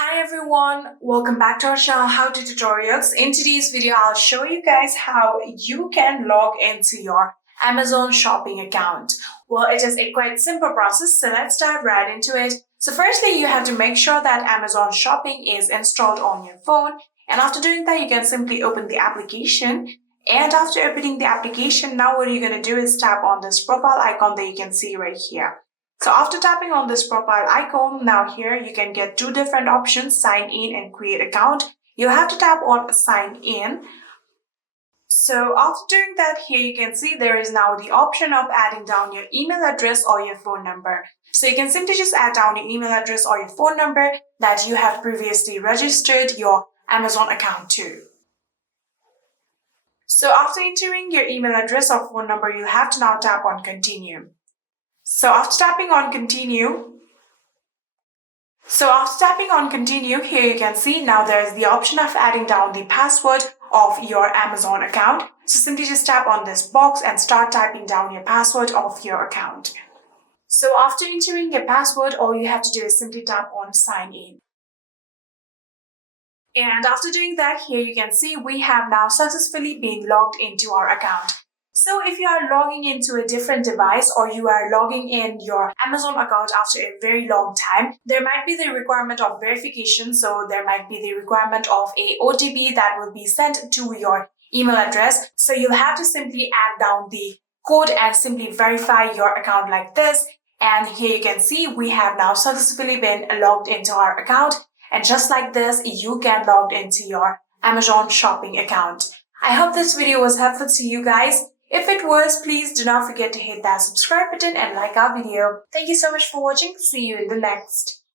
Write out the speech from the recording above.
Hi everyone, welcome back to our channel How to Tutorials. In today's video, I'll show you guys how you can log into your Amazon shopping account. Well, it is a quite simple process, so let's dive right into it. So firstly, you have to make sure that Amazon shopping is installed on your phone. And after doing that, you can simply open the application. And after opening the application, now what you're going to do is tap on this profile icon that you can see right here. So after tapping on this profile icon, now here you can get two different options, sign in and create account. You have to tap on sign in. So after doing that, here you can see there is now the option of adding down your email address or your phone number. So you can simply just add down your email address or your phone number that you have previously registered your Amazon account to. So after entering your email address or phone number, you have to now tap on continue. So after tapping on continue, here you can see now there's the option of adding down the password of your Amazon account. So simply just tap on this box and start typing down your password of your account. So after entering your password, all you have to do is simply tap on sign in. And after doing that, here you can see we have now successfully been logged into our account. So if you are logging into a different device or you are logging in your Amazon account after a very long time, there might be the requirement of verification. So there might be the requirement of a OTP that will be sent to your email address. So you'll have to simply add down the code and simply verify your account like this. And here you can see we have now successfully been logged into our account. And just like this, you can log into your Amazon shopping account. I hope this video was helpful to you guys. If it was, please do not forget to hit that subscribe button and like our video. Thank you so much for watching. See you in the next.